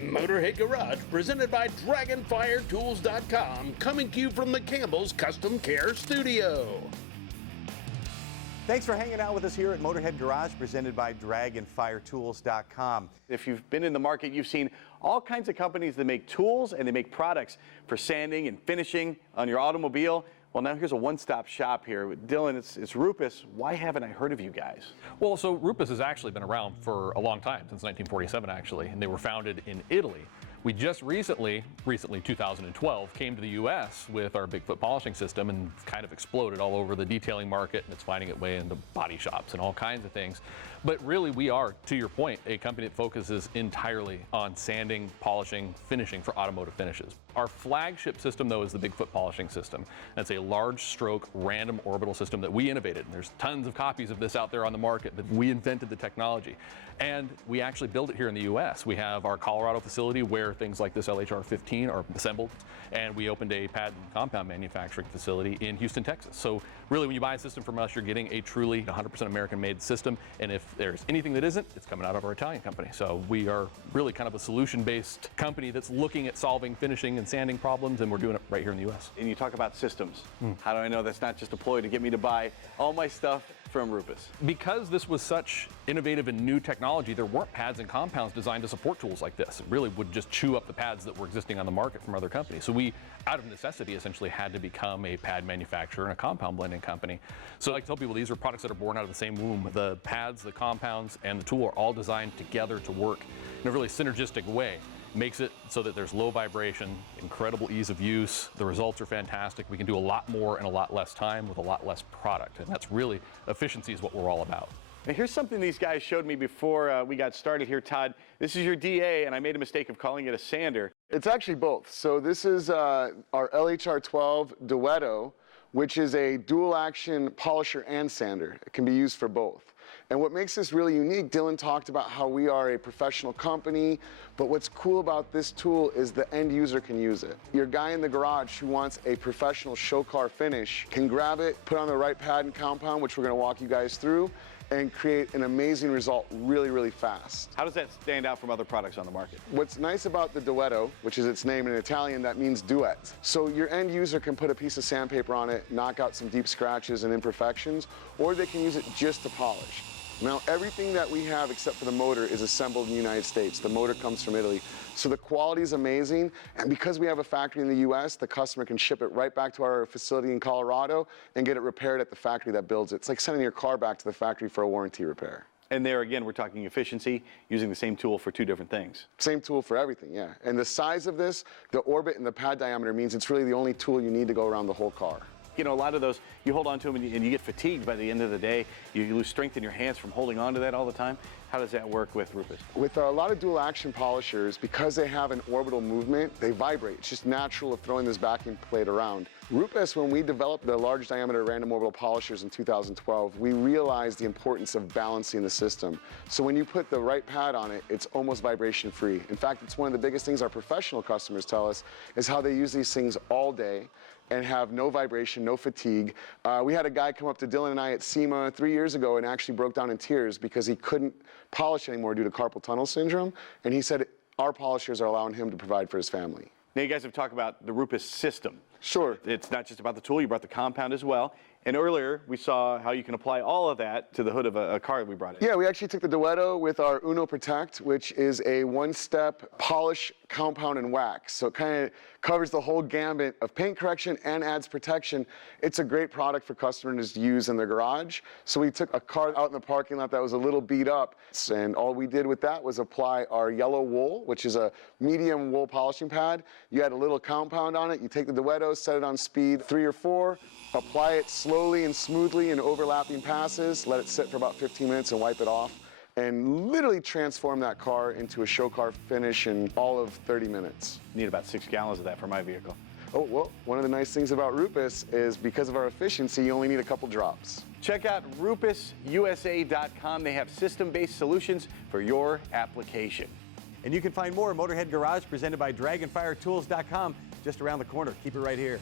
Motorhead Garage, presented by DragonfireTools.com, coming to you from the Campbell's Custom Care Studio. Thanks for hanging out with us here at Motorhead Garage, presented by DragonfireTools.com. If you've been in the market, you've seen all kinds of companies that make tools and they make products for sanding and finishing on your automobile. Well, now here's a one-stop shop here. Dylan, it's Rupes. Why haven't I heard of you guys? Well, so Rupes has actually been around for a long time, since 1947 actually, and they were founded in Italy. We just recently 2012, came to the U.S. with our Bigfoot polishing system and kind of exploded all over the detailing market, and it's finding its way into body shops and all kinds of things. But really, we are, to your point, a company that focuses entirely on sanding, polishing, finishing for automotive finishes. Our flagship system, though, is the Bigfoot polishing system. That's a large stroke random orbital system that we innovated. And there's tons of copies of this out there on the market, but we invented the technology. And we actually build it here in the U.S. We have our Colorado facility where things like this LHR-15 are assembled, and we opened a pad and compound manufacturing facility in Houston, Texas. So really, when you buy a system from us, you're getting a truly 100% American-made system, and if there's anything that isn't, it's coming out of our Italian company. So we are really kind of a solution-based company that's looking at solving finishing and sanding problems, and we're doing it right here in the U.S. And you talk about systems. How do I know that's not just a ploy to get me to buy all my stuff from Rupes? Because this was such innovative and new technology, there weren't pads and compounds designed to support tools like this. It really would just chew up the pads that were existing on the market from other companies. So we, out of necessity, essentially had to become a pad manufacturer and a compound blending company. So I like to tell people these are products that are born out of the same womb. The pads, the compounds, and the tool are all designed together to work in a really synergistic way. Makes it so that there's low vibration, incredible ease of use. The results are fantastic. We can do a lot more in a lot less time with a lot less product. And that's really, efficiency is what we're all about. Now here's something these guys showed me before we got started here, Todd. This is your DA, and I made a mistake of calling it a sander. It's actually both. So this is our LHR-12 Duetto, which is a dual action polisher and sander. It can be used for both. And what makes this really unique, Dylan talked about how we are a professional company, but what's cool about this tool is the end user can use it. Your guy in the garage who wants a professional show car finish can grab it, put on the right pad and compound, which we're gonna walk you guys through, and create an amazing result really, really fast. How does that stand out from other products on the market? What's nice about the Duetto, which is its name in Italian, that means duet. So your end user can put a piece of sandpaper on it, knock out some deep scratches and imperfections, or they can use it just to polish. Now, everything that we have except for the motor is assembled in the United States. The motor comes from Italy. So the quality is amazing, and because we have a factory in the US, the customer can ship it right back to our facility in Colorado and get it repaired at the factory that builds it. It's like sending your car back to the factory for a warranty repair. And there again, we're talking efficiency, using the same tool for two different things. Same tool for everything, yeah. And the size of this, the orbit and the pad diameter means it's really the only tool you need to go around the whole car. You know, a lot of those, you hold on to them and you get fatigued by the end of the day. You lose strength in your hands from holding on to that all the time. How does that work with Rupes? With a lot of dual action polishers, because they have an orbital movement, they vibrate. It's just natural of throwing this backing plate around. Rupes, when we developed the large diameter random orbital polishers in 2012, we realized the importance of balancing the system. So when you put the right pad on it, it's almost vibration free. In fact, it's one of the biggest things our professional customers tell us is how they use these things all day and have no vibration, no fatigue. We had a guy come up to Dylan and I at SEMA 3 years ago and actually broke down in tears because he couldn't polish anymore due to carpal tunnel syndrome. And he said our polishers are allowing him to provide for his family. Now you guys have talked about the Rupes system. Sure. It's not just about the tool, you brought the compound as well. And earlier, we saw how you can apply all of that to the hood of a car that we brought in. Yeah, we actually took the Duetto with our Uno Protect, which is a one-step polish, compound, and wax. So it kind of covers the whole gambit of paint correction and adds protection. It's a great product for customers to use in their garage. So we took a car out in the parking lot that was a little beat up, and all we did with that was apply our yellow wool, which is a medium wool polishing pad. You add a little compound on it, you take the Duetto, set it on speed 3 or 4, apply it slowly and smoothly in overlapping passes, let it sit for about 15 minutes and wipe it off, and literally transform that car into a show car finish in all of 30 minutes. Need about 6 gallons of that for my vehicle. Oh, well, one of the nice things about Rupes is because of our efficiency, you only need a couple drops. Check out rupesusa.com. They have system-based solutions for your application. And you can find more Motorhead Garage presented by DragonfireTools.com just around the corner. Keep it right here.